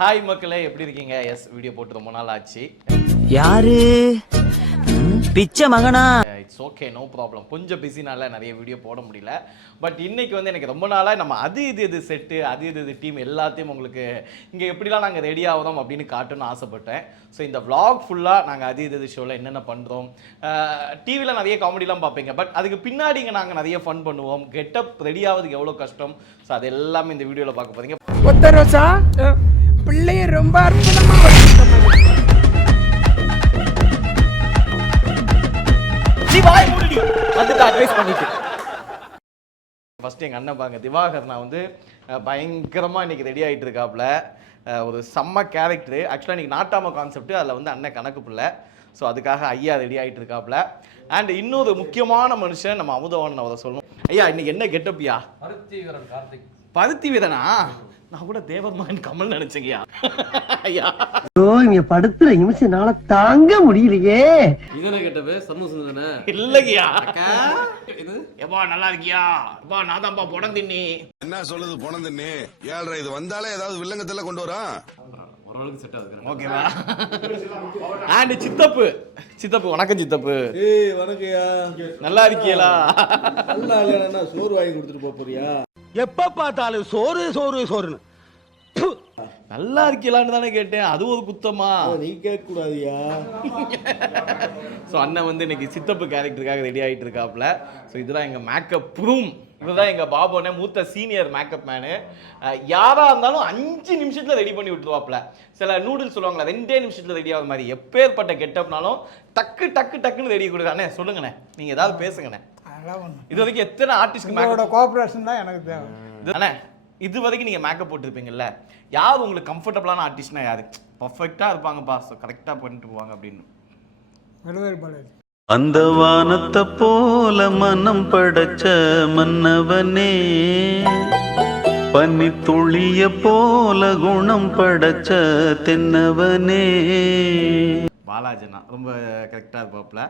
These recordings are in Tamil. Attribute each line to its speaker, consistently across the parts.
Speaker 1: ஹாய் மக்களே எப்படி இருக்கீங்க? எஸ் வீடியோ போட்டு ரொம்ப நாள் ஆச்சு.
Speaker 2: யாரு? பிச்சை மகனா?
Speaker 1: இட்ஸ் ஓகே நோ ப்ராப்ளம் கொஞ்சம் பிஸினால நிறைய வீடியோ போட முடியல. பட் இன்னைக்கு வந்து எனக்கு ரொம்ப நாளாக நம்ம அது இது இது செட்டு அது இது இது டீம் எல்லாத்தையும் உங்களுக்கு இங்கே எப்படிலாம் நாங்கள் ரெடி ஆகுறோம் அப்படின்னு காட்டணும்னு ஆசைப்பட்டேன். ஸோ இந்த vlog ஃபுல்லாக நாங்கள் அது இது இது ஷோவில் என்னென்ன பண்ணுறோம் டிவியில் நிறைய காமெடிலாம் பார்ப்பீங்க. பட் அதுக்கு பின்னாடி இங்கே நாங்கள் நிறைய ஃபன் பண்ணுவோம். கெட்டப் ரெடி ஆகிறதுக்கு எவ்வளோ கஷ்டம்? ஸோ அது எல்லாமே இந்த வீடியோவில் பார்க்க போகிறீங்க
Speaker 3: பிள்ளைய ரொம்ப அற்புதமா.
Speaker 1: நீ வாய் மூடுடி. வந்துட்டு அட்வைஸ் பண்ணிட்டு. ஃபர்ஸ்ட் எங்கள் அண்ணன் பாருங்க திவாகர் நான் வந்து அஹ், பயங்கரமா இன்னைக்கு ரெடி ஆயிட்டு இருக்காப்புல. ஒரு செம்ம கேரக்டர் ஆக்சுவலாக இன்னைக்கு நாட்டாம கான்செப்ட் அதில் வந்து அண்ணன் கணக்கு பிள்ளை ஸோ அதுக்காக ஐயா ரெடி ஆயிட்டு இருக்காப்புல. அண்ட் இன்னொரு முக்கியமான மனுஷன் நம்ம அமுதவாணன் அவரை சொல்லணும். ஐயா இன்னைக்கு என்ன கெட்டப்யா
Speaker 4: பருத்தி வீரன் கார்த்திக்.
Speaker 1: பருத்தி வீரனா நான் கூட தேவர்மகன் கமல் நினைச்சேங்கய்யா. ஐயா.
Speaker 5: ஐயோ இங்க படுத்துற நிமிஷம்னால தாங்க முடியலையே.
Speaker 4: இதனை கேட்டவே சண்முகம் தானே
Speaker 1: இல்லையா
Speaker 4: இது?
Speaker 1: எப்பா நல்லா இருக்கியா? எப்பா நான் தான்ப்பா புடந்தின்னி
Speaker 6: என்ன சொல்லுது போனதுன்னு ஏழ்ரை இது வந்தாலே ஏதாவது வில்லங்கத்துல கொண்டு வரா
Speaker 4: ஓரளவுக்கு செட் ஆகுது
Speaker 1: ஓகேவா? அண்ட் சித்தப்பு. சித்தப்பு வணக்கம் சித்தப்பு.
Speaker 7: ஏய் வணக்கம்யா.
Speaker 1: நல்லா இருக்கீங்களா
Speaker 7: நல்லா இல்லைன்னா சோறு வாங்கி கொடுத்துட்டு போறியா?
Speaker 5: எப்ப பார்த்தாலும் சோறு சோறு சோறுன்னு.
Speaker 1: நல்லா இருக்கீங்களான்னு தானே கேட்டேன். அது ஒரு குத்தமா?
Speaker 7: நீ கேட்க கூடாதியா
Speaker 1: ஸோ அண்ணன் வந்து இன்னைக்கு சித்தப்பு கேரக்டருக்காக ரெடி ஆகிட்டு இருக்காப்புல. ஸோ இதுதான் எங்கள் மேக்கப் ரூம் இதுதான் எங்கள் பாபுனே மூத்த சீனியர் மேக்கப் மேனு யாராக இருந்தாலும் அஞ்சு நிமிஷத்தில் ரெடி பண்ணி விட்டுருவாப்புல. சில நூடுல்ஸ் சொல்லுவாங்களா ரெண்டே நிமிஷத்தில் ரெடி ஆகிற மாதிரி. எப்பேற்பட்ட கெட்டப்னாலும் டக்கு டக்கு டக்குன்னு ரெடி கொடுக்குற அண்ணே சொல்லுங்கண்ணே. நீங்கள் ஏதாவது பேசுங்கண்ணே. இது வரைக்கும் எத்தனை ஆர்டிஸ்ட்க்கு
Speaker 3: உங்களோட
Speaker 1: மேக்கப்
Speaker 3: கோஆபரேஷன் தான் எனக்கு தேவை.
Speaker 1: அண்ணே இது வரைக்கும் நீங்கள் மேக்கப் போட்டிருப்பீங்கல்ல யார் உங்களுக்கு கம்ஃபர்டபுளான ஆர்டிஸ்ட்னா யாரு? பர்ஃபெக்டாக இருப்பாங்கப்பா ஸோ கரெக்டாக பண்ணிட்டு போவாங்க அப்படின்னு.
Speaker 3: பாலாஜி.
Speaker 8: அந்த வானத்தை போல மனம் படைச்ச மன்னவனே பனி துளிய போல குணம் படைச்ச தென்னவனே.
Speaker 1: பாலாஜனா ரொம்ப கரெக்டாக இருப்பாப்புல.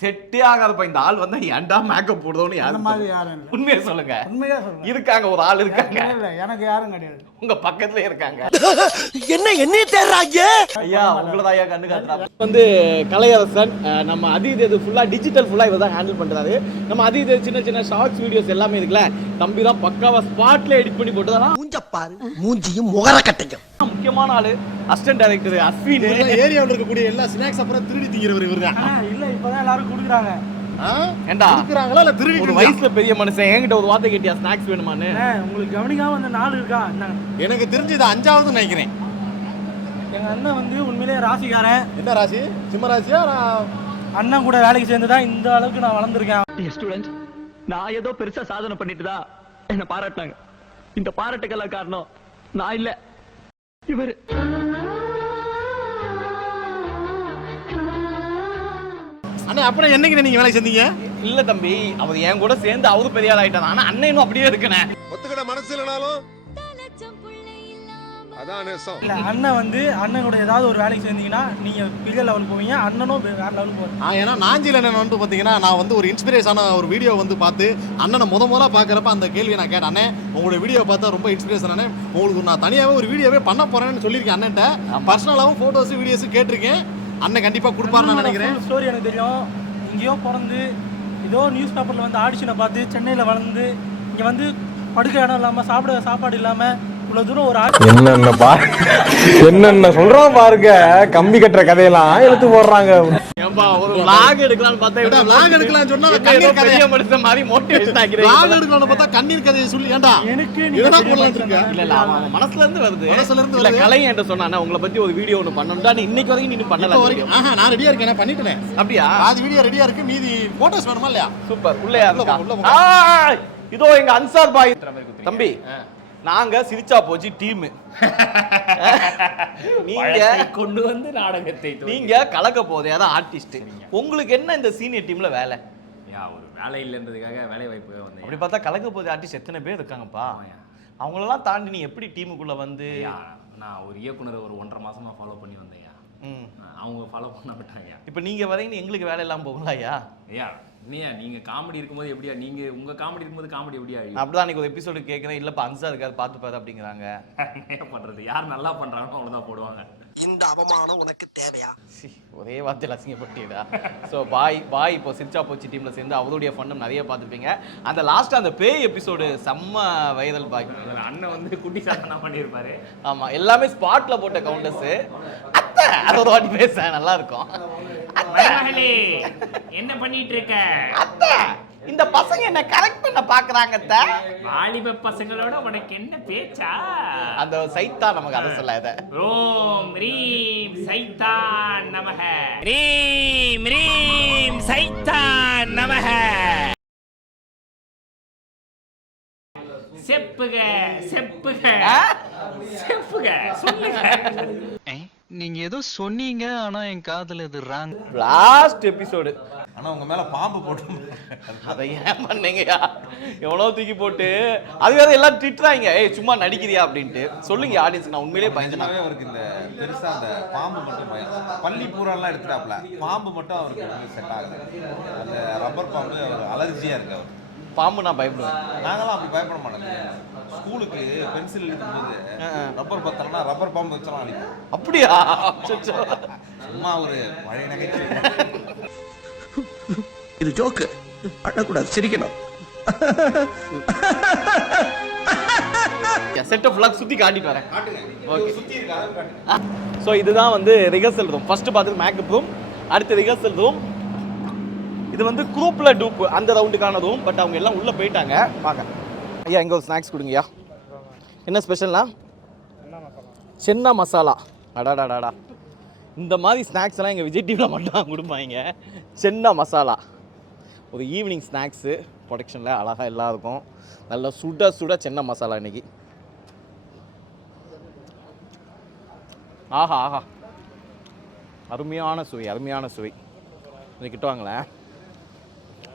Speaker 1: செட்டே ஆகாதப்பா. இந்த ஆள் வந்தா ஏன்டா மேக்கப் போடுதோன்னு யாரும்
Speaker 3: மாதிரி யாரும்
Speaker 1: உண்மையை சொல்லுங்க.
Speaker 3: உண்மையா சொல்றேன்.
Speaker 1: இருக்காங்க ஒரு ஆள் இருக்காங்க.
Speaker 3: இல்லை எனக்கு யாரும் கிடையாது.
Speaker 1: உங்க பக்கத்துல இருக்காங்க.
Speaker 5: என்ன என்னைய தேடுறாங்க?
Speaker 1: ஐயா உங்களதான் ஐயா கண்ணு காட்டுறா வந்து கலையரசன் நம்ம அதீத் இது ஃபுல்லா டிஜிட்டல் ஃபுல்லா இவர் தான் ஹேண்டில் பண்றாரு. நம்ம அதீத் சின்ன சின்ன ஷார்ட்ஸ் வீடியோஸ் எல்லாமே இருக்குல்ல தம்பி தான் பக்காவா ஸ்பாட்ல எடிட் பண்ணி போட்டு
Speaker 5: மூஞ்ச பாரு மூஞ்சியும் முகர கட்டையும்
Speaker 1: முக்கியமான ஆளு அசிஸ்டன்ட் டைரக்டர் அஸ்வின்.
Speaker 7: ஏரியாவில் இருக்கக்கூடிய எல்லா ஸ்நாக்ஸ் அப்புறம் திருடி திங்கிறவர் இவர்
Speaker 3: இல்லை இப்போதான் எல்லாரும் கொடுக்குறாங்க.
Speaker 1: ஏண்டா?
Speaker 7: இருக்கிறாங்களா இல்ல திருடி
Speaker 1: ஒரு வயசுல பெரிய மனுஷன் என்கிட்ட ஒரு வார்த்தை கேட்டியா? ஸ்நாக்ஸ் வேணுமான்னு.
Speaker 3: உங்களுக்கு கவனிக்காம அந்த நாள் இருக்கா?
Speaker 7: எனக்கு தெரிஞ்சு இது அஞ்சாவது நினைக்கிறேன்.
Speaker 3: எங்கள் அண்ணன் வந்து உண்மையிலேயே ராசிக்காரன்.
Speaker 7: என்ன ராசி? சிம்ம ராசியா
Speaker 3: அண்ணன் கூட வேலைக்கு சேர்ந்து தான் இந்த அளவுக்கு நான் வளர்ந்துருக்கேன்.
Speaker 2: ஸ்டூடெண்ட் நான் ஏதோ பெருசா சாதனை பண்ணிட்டு தான் என்ன பாராட்டினாங்க. இந்த பாராட்டுக்கெல்லாம் காரணம் நான் இல்ல. இவரு
Speaker 7: அண்ணா அப்புறம் என்னைக்கு நீங்க வேலை செஞ்சீங்க
Speaker 1: இல்ல தம்பி அவர் என் கூட சேர்ந்து அவரு பெரிய ஆள் ஆயிட்டான் ஆனா அண்ணன் இன்னும் அப்படியே இருக்கனே
Speaker 6: ஒத்துக்கிட மனசு இல்லைனாலும் அதான் நேசம்
Speaker 3: இல்லை அண்ணன் வந்து அண்ணனோட ஏதாவது ஒரு வேலைக்கு சேர்ந்தீங்கன்னா நீங்கள் பெரிய லெவலுக்கு போவீங்க அண்ணனும் வேற லெவலுக்கு போவாங்க
Speaker 7: ஆ, ஏன்னா நாஞ்சில் அண்ணன் வந்து பார்த்தீங்கன்னா நான் வந்து ஒரு இன்ஸ்பிரேஷனான ஒரு வீடியோ வந்து பார்த்து அண்ணனை முத முதல்ல பார்க்குறப்ப அந்த கேள்வியை நான் கேட்டேன். அண்ணே உங்களோட வீடியோ பார்த்தா ரொம்ப இன்ஸ்பிரேஷன் அண்ணே. உங்களுக்கு நான் தனியாகவே ஒரு வீடியோவே பண்ண போறேன்னு சொல்லியிருக்கேன் அண்ணன்ட்ட. பர்சனலாகவும் ஃபோட்டோஸ் வீடியோஸ் கேட்டிருக்கேன். அண்ணன் கண்டிப்பாக கொடுப்பாருன்னு நான் நினைக்கிறேன்.
Speaker 3: ஸ்டோரி எனக்கு தெரியும். எங்கேயோ பிறந்து ஏதோ நியூஸ் பேப்பரில் வந்து ஆடிஷனை பார்த்து சென்னையில் வளர்ந்து இங்கே வந்து படுக்க இடம் இல்லாமல் சாப்பிட சாப்பாடு இல்லாமல் இவ்வளோ தூரம் ஒரு
Speaker 9: என்னென்ன பா என்னென்ன சொல்றான் பாருங்க. கம்பி கட்டுற கதையெல்லாம் எடுத்து போடுறாங்க.
Speaker 1: ஏம்பா ஒரு vlog எடுக்கலாம்னு பார்த்தா
Speaker 7: vlog எடுக்கலாம்னு சொன்னா கண்ணீர்
Speaker 1: பெரிய மனுஷன் மாதிரி மோட்டிவேஷன்
Speaker 7: vlog
Speaker 1: ஆகிறேன்
Speaker 7: பார்த்தா கண்ணீர் கதையை சொல்லி ஏன்டா
Speaker 3: எனக்கு
Speaker 7: என்னடா போடலாம்னு இருக்க?
Speaker 1: இல்ல இல்ல அவன் அவன் மனசுல இருந்து வருது.
Speaker 7: மனசுல இருந்து
Speaker 1: இல்ல
Speaker 7: வருது.
Speaker 1: கலை என்கிட்ட சொன்னானே உங்களை பத்தி ஒரு வீடியோ ஒன்னு பண்ணணும்டா நீ இன்னைக்கு வரைக்கும் நீ இன்னும் பண்ணல
Speaker 7: இப்போ வரைக்கும். ஆஹா நான் ரெடியா இருக்கேன் நான் பண்ணிட்டேன்.
Speaker 1: அப்படியா?
Speaker 7: பாதி வீடியோ ரெடியா இருக்கு மீதி போட்டோஸ் வேணுமா இல்லையா?
Speaker 1: சூப்பர். உள்ளயா
Speaker 7: உள்ள
Speaker 1: இருக்கா
Speaker 7: போ, உள்ள போ.
Speaker 1: ஆய்! இதோ எங்க அன்சார் பாய். தம்பி. நாங்க சிரிச்சா போச்சு டீம் நீங்க
Speaker 4: கொண்டு வந்து நாடகத்தை
Speaker 1: நீங்க கலக்க போதே அதான் ஆர்டிஸ்ட் உங்களுக்கு என்ன இந்த சீனியர் டீம்ல வேலை?
Speaker 4: ஒரு வேலை இல்லைன்றதுக்காக வேலை வாய்ப்பு வந்தேன்
Speaker 1: அப்படி பார்த்தா கலக்க போதே ஆர்டிஸ்ட் எத்தனை பேர் இருக்காங்கப்பா? அவங்களெல்லாம் தாண்டி நீ எப்படி டீமுக்குள்ள வந்து?
Speaker 4: நான் ஒரு இயக்குனரை ஒரு ஒன்றரை மாசமா ஃபாலோ பண்ணி வந்தேன் அவங்க ஃபாலோ பண்ண மாட்டாங்க.
Speaker 1: இப்போ நீங்கள் வரீங்கன்னு எங்களுக்கு வேலை இல்லாமல் போகுங்களா ஐயா?
Speaker 4: ஐயா இல்லையா? நீங்க காமெடி இருக்கும்போது எப்படியா? நீங்க உங்க காமெடி இருக்கும்போது காமெடி எப்படியா?
Speaker 1: நான் அப்படிதான் அன்னைக்கு ஒரு எபிசோடு கேட்குறேன் இல்லைப்பா அன்சா இருக்காது பார்த்து பாரு அப்படிங்கிறாங்க.
Speaker 4: என்ன பண்றது? யார் நல்லா பண்றாங்களோ அவ்வளவுதான் போடுவாங்க.
Speaker 5: இந்த அவமானம் உனக்கு தேவையா?
Speaker 1: சி, ஒரே வார்த்தையில் அசிங்கப்பட்டீடா ஸோ பாய் பாய் இப்போ சிரிச்சா போச்சு டீமில் சேர்ந்து அவருடைய ஃபண்டம் நிறைய பார்த்துருப்பீங்க. அந்த லாஸ்ட் அந்த பேய் எபிசோடு செம்ம வைரல் பாய்.
Speaker 4: அண்ணன் வந்து குட்டி சாத்தனா பண்ணியிருப்பாரு.
Speaker 1: ஆமா எல்லாமே ஸ்பாட்ல போட்ட கவுண்டர்ஸ் அத்தை அது ஒரு வாட்டி பேச நல்லா இருக்கும் அத்தை,
Speaker 4: மகளே என்ன பண்ணிட்டு இருக்க
Speaker 1: அத்தை இந்த பசங்க என்ன கரெக்ட் பண்ண பாக்குறாங்க அத்தை.
Speaker 4: வாலிப பசங்களோட உனக்கு என்ன பேச்சா?
Speaker 1: அந்த சைத்தா நமக்கு அதை சொல்லாத
Speaker 4: ரோம் ரீம் சைத்தான் நமக. ரீம் ரீம் சைத்தான் நமக. செப்புக செப்புக. செப்புக சொல்லுங்க.
Speaker 2: நீங்க ஏதோ சொன்னீங்க ஆனா என் காதுல இது ராங்
Speaker 1: லாஸ்ட் எபிசோடு
Speaker 7: ஆனா உங்க மேல பாம்பு போட்டு
Speaker 1: அதை ஏன் பண்ணீங்கயா எவ்வளோ தூக்கி போட்டு. அது வேற எல்லாம் திட்டுறாங்க. ஏய் சும்மா நடிக்கிறியா அப்படின்ட்டு. சொல்லுங்க ஆடியன்ஸ் நான் உண்மையிலேயே பயந்துனா
Speaker 10: அவருக்கு இந்த பெருசா அந்த பாம்பு மட்டும் பயம் பள்ளி பூராலாம் எடுத்துட்டாப்ல. பாம்பு மட்டும் அவருக்கு வந்து செட் ஆகுது அந்த ரப்பர் பாம்பு அவர் அலர்ஜியா இருக்கு அவர்
Speaker 1: பாம்பு நான் பயப்படுவேன்.
Speaker 10: நாங்களாம் அப்படி பயப்பட மாட்டோம். ஸ்கூலுக்கு பென்சில் எழுதும்போது ரப்பர் பத்தலனா ரப்பர் பாம்பு வச்சலாம் அடிப்போம்
Speaker 1: அப்படியா.
Speaker 10: சும்மா ஒரு பழைய நகைச்சுவை.
Speaker 5: இது ஜோக்கு அழக்கூடாது சிரிக்கணும்.
Speaker 1: செட்டை ஃபுல்லாக சுற்றி காட்டிட்டு வரேன். ஓகே ஸோ இதுதான் வந்து ரிஹர்சல் ரூம் ஃபர்ஸ்ட் பார்த்தது மேக்கப் ரூம் அடுத்து ரிஹர்சல் ரூம் இது வந்து குரூப்பில் டூப் அந்த ரவுண்டுக்கான ரூம் பட் அவங்க எல்லாம் உள்ளே போயிட்டாங்க. வாங்க. ஐயா இங்கே ஒரு ஸ்நாக்ஸ் கொடுங்கய்யா. என்ன ஸ்பெஷல்னா சென்னா மசாலா. அடாடாடாடா இந்த மாதிரி ஸ்நாக்ஸ் எல்லாம் எங்கள் விஜய் டிவியில் மட்டும் தான் கொடுப்பாங்க. சென்னா மசாலா. ஒரு ஈவினிங் ஸ்நாக்ஸு ப்ரொடக்ஷனில் அழகாக எல்லாம் இருக்கும். நல்ல சுட சுட சென்னை மசாலா இன்றைக்கி ஆஹா ஆஹா. அருமையான சுவை அருமையான சுவை. இன்றைக்கிட்டு கிட்ட வாங்களேன்.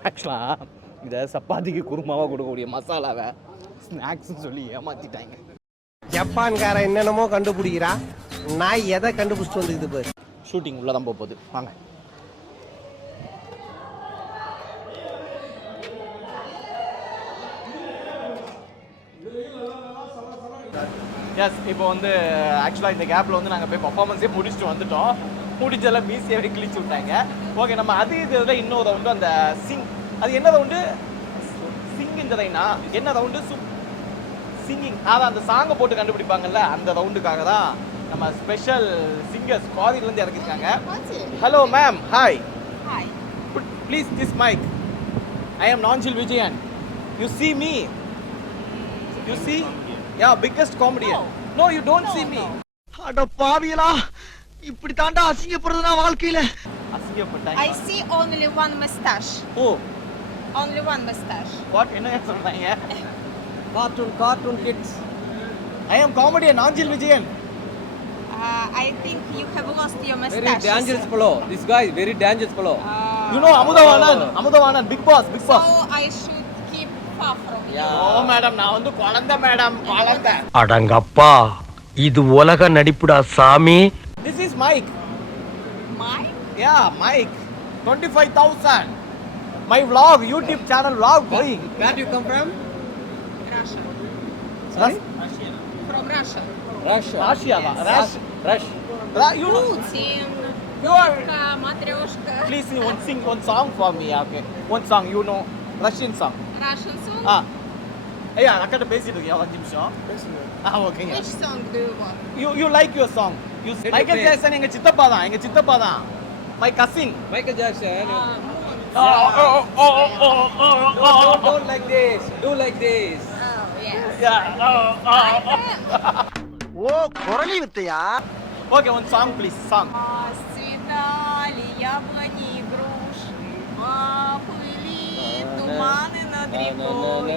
Speaker 1: ஆக்சுவலாக இதை சப்பாத்திக்கு குருமாவாக கொடுக்கக்கூடிய மசாலாவை ஸ்நாக்ஸ்னு சொல்லி ஏமாற்றிட்டாங்க
Speaker 5: ஜப்பான்காரன் என்னென்னமோ கண்டுபிடிக்கிறான் நான் எதை கண்டுபிடிச்சிட்டு வந்துக்குது பாரு.
Speaker 1: ஷூட்டிங் உள்ளே தான் போக போகுது. வாங்க. எஸ் இப்போ வந்து ஆக்சுவலாக இந்த கேப்பில் வந்து நாங்கள் போய் பர்ஃபார்மன்ஸே முடிச்சுட்டு வந்துட்டோம். முடிச்செல்லாம் மீசியாவே கிழிச்சு விட்டாங்க. ஓகே நம்ம அது இதில் இன்னொரு ரவுண்டு அந்த சிங் அது என்ன ரவுண்டு சிங் இந்த ரைனா என்ன ரவுண்டு சு சிங்கிங் அதான் அந்த சாங்கை போட்டு கண்டுபிடிப்பாங்கல்ல அந்த ரவுண்டுக்காக தான் நம்ம ஸ்பெஷல் சிங்கர்ஸ் ஃபாரின்லேருந்து இறக்கிருக்காங்க hello ma'am
Speaker 11: hi.
Speaker 1: Please this mic I am Nanjil Vijayan you see me you see? Yeah biggest comedian no you don't see me
Speaker 5: அட பாவியலா இப்படி தாண்டா அசிங்கப்படுறதுனா வாழ்க்கையில
Speaker 11: I
Speaker 1: அசிங்கப்பட்டாங்க
Speaker 11: see only one mustache.
Speaker 1: O
Speaker 11: Only one mustache.
Speaker 1: What என்ன சொல்றாங்க
Speaker 5: cartoon cartoon kids
Speaker 1: I am comedian Nanjil Vijayan
Speaker 11: Uh, I think you have lost your mustache.
Speaker 5: fellow. This guy is very dangerous fellow.
Speaker 11: Uh,
Speaker 1: you know Amudhavanan Amudhavanan big boss big boss
Speaker 11: so I should keep far from you.
Speaker 1: Oh madam நான் வந்து குழந்தை மேடம் குழந்தை
Speaker 5: அடங்கப்பா இது உலக நடிப்புடா சாமி
Speaker 1: this is mike
Speaker 11: Mike?
Speaker 1: Yeah mike twenty five thousand My vlog YouTube channel vlog going
Speaker 5: Where do you come from?
Speaker 11: Russia.
Speaker 1: Sorry?
Speaker 11: From Russia.
Speaker 5: Russia.
Speaker 1: ராஷியாவா rush
Speaker 5: Rush.
Speaker 1: Ra- you know
Speaker 11: Putin.
Speaker 1: you are
Speaker 11: Ка, Matryoshka.
Speaker 1: please sing one sing one song for me okay one song you know Russian song
Speaker 11: Russian song?
Speaker 1: ஆ ஐயா அக்கிட்ட பேசிட்டு இருக்கியா ஒரு அஞ்சு நிமிஷம் ஆ ஓகேங்க
Speaker 11: Which song do you want?
Speaker 1: You you like your song you Michael Jackson எங்க சித்தப்பா தான் எங்க சித்தப்பா தான் my cousin
Speaker 5: Oh, oh,
Speaker 11: oh, oh, oh, oh, oh.
Speaker 5: Don't like this. Do like this.
Speaker 11: Oh, yes.
Speaker 5: Yeah. Oh, oh,
Speaker 1: oh. ಓ ಕೊರಲಿ ವಿತ್ತಯ್ಯ ಓಕೆ ಒಂದು ಸಾಂಗ್ ಪ್ಲೀಸ್ ಸಾಂಗ್
Speaker 11: Расцветали яблони и груши, Опыли туманы над рекой.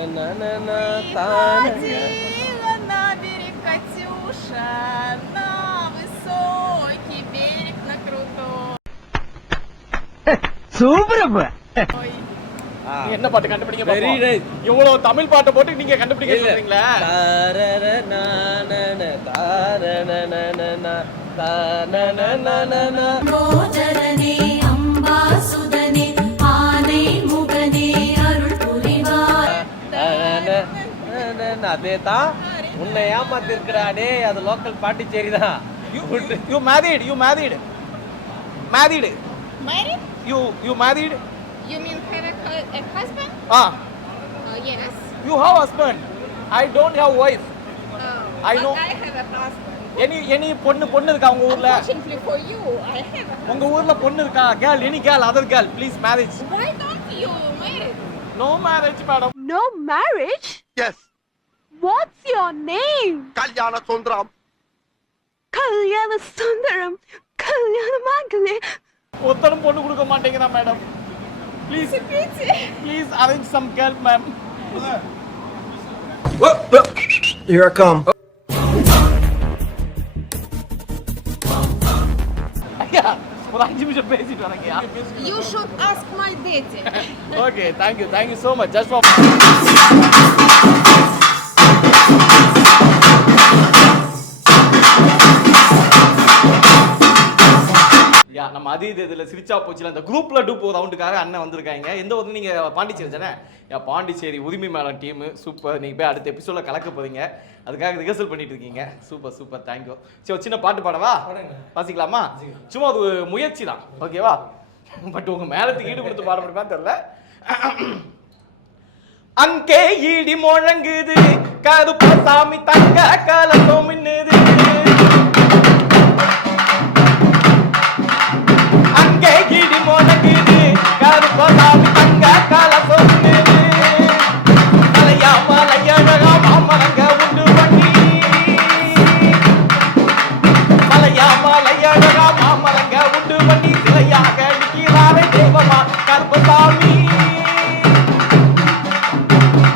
Speaker 5: சூப்பர்
Speaker 1: அப்ப. என்ன பாட்டு கண்டுபிடிங்க வெரி நைஸ் இவ்வளவு தமிழ் பாட்டு போட்டு நீங்க கண்டுபிடிக்க சொல்றீங்களா?
Speaker 11: தாரர நானன தாரணனன தானனனன ரோஜனனே அம்பா சுதனே ஆனை முகனே அருள் புரிவாய் தானன
Speaker 5: அதே தான் உன்னை ஏமாத்திருக்கிறானே அது லோக்கல் பாண்டிச்சேரி தான்
Speaker 1: you married you married married
Speaker 11: married
Speaker 1: You you married
Speaker 11: You mean have a, hu- a husband?
Speaker 1: Ah
Speaker 11: Uh, yes.
Speaker 1: You have husband I don't have wife
Speaker 11: Uh,
Speaker 1: I
Speaker 11: but
Speaker 1: know.
Speaker 11: I have a husband.
Speaker 1: Any any பொண்ணு பொண்ணு இருக்கா உங்க ஊர்ல
Speaker 11: Unfortunately for you, I have a
Speaker 1: உங்க ஊர்ல பொண்ணு இருக்கா girl any girl other girl please marriage
Speaker 11: Why don't you marry?
Speaker 1: No marriage madam
Speaker 11: No marriage?
Speaker 5: Yes.
Speaker 11: What's your name?
Speaker 5: Kalyana Sundaram
Speaker 11: Kalyana Sundaram. Kalyana Mangale.
Speaker 1: ஒருத்தரும் பொண்ணு கொடுக்க மாட்டேங்கிறா madam please
Speaker 11: Pity.
Speaker 1: Please arrange some girl ma'am
Speaker 5: Here I come.
Speaker 1: ஐயா ஒரு அஞ்சு நிமிஷம் பேசிட்டு வரேங்கய்யா
Speaker 11: You should ask my daddy.
Speaker 1: Okay thank you thank you so much just for அது இது இதில் சிரிச்சா போச்சுல. அந்த குரூப்ல டூப் ரவுண்டுக்காக அண்ணன் வந்திருக்காங்க. எந்த ஊர் நீங்க பாண்டிச்சேரி தானே யா பாண்டிச்சேரி உரிமை மேடம் டீம் சூப்பர் நீங்க போய் அடுத்த எபிசோட கலக்க போறீங்க. அதுக்காக ரிஹர்சல் பண்ணிட்டு இருக்கீங்க. சூப்பர் சூப்பர் தேங்க்யூ சரி ஒரு சின்ன பாட்டு பாடவா? வாசிக்கலாமா? சும்மா அது ஒரு முயற்சி தான். ஓகேவா பட் உங்க மேலத்துக்கு ஈடு கொடுத்து பாட முடியுமா தெரியல. அங்கே ஈடி முழங்குது. கருப்ப சாமி தங்க காலம் மின்னுது.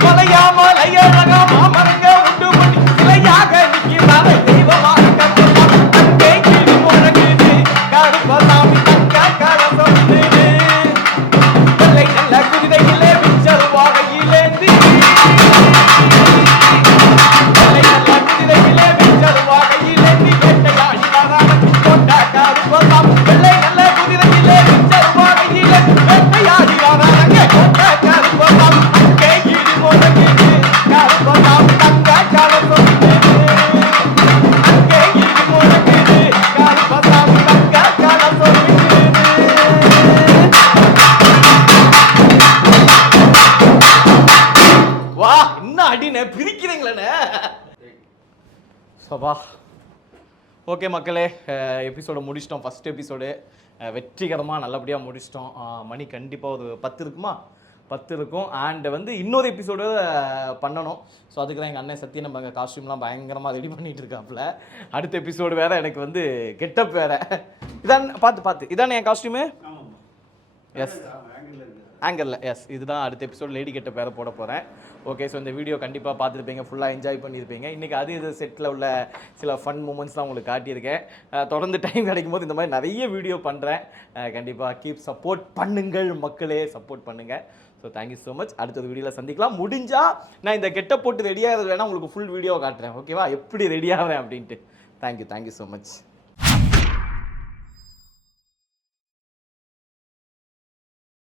Speaker 1: மலையா ஓகே மக்களே எபிசோட முடிச்சிட்டோம். ஃபர்ஸ்ட் எபிசோடு வெற்றிகரமாக நல்லபடியாக முடிச்சிட்டோம். மணி கண்டிப்பாக ஒரு பத்து இருக்குமா? பத்து இருக்கும். அண்ட் வந்து இன்னொரு எபிசோடு பண்ணணும். ஸோ அதுக்கு தான் எங்கள் அண்ணன் சத்தியம் நம்ம எங்கள் காஸ்டியூம்லாம் பயங்கரமாக ரெடி பண்ணிட்டு இருக்காப்புல. அடுத்த எபிசோடு வேற எனக்கு வந்து கெட்டப் வேற. இதான் பார்த்து பார்த்து இதானே என் காஸ்டியூமு எஸ் ஆங்கரில் எஸ் இதுதான் அடுத்த எபிசோட் லேடி கெட்ட பேரை போட போகிறேன் ஓகே ஸோ இந்த வீடியோ கண்டிப்பாக பார்த்துருப்பீங்க ஃபுல்லாக என்ஜாய் பண்ணியிருப்பீங்க இன்றைக்கி அது இது செட்டில் உள்ள சில ஃபன் மூமெண்ட்ஸ்லாம் உங்களுக்கு காட்டியிருக்கேன். தொடர்ந்து டைம் கிடைக்கும் போது இந்த மாதிரி நிறைய வீடியோ பண்ணுறேன் கண்டிப்பாக கீப் சப்போர்ட் பண்ணுங்கள் மக்களே சப்போர்ட் பண்ணுங்கள் ஸோ தேங்க்யூ ஸோ மச் அடுத்தது வீடியோவில் சந்திக்கலாம். முடிஞ்சால் நான் இந்த கெட்ட போட்டு ரெடியாகிறது வேணால் உங்களுக்கு ஃபுல் வீடியோ காட்டுறேன். ஓகேவா எப்படி ரெடி ஆகிறேன் அப்படின்ட்டு. Thank you thank you so much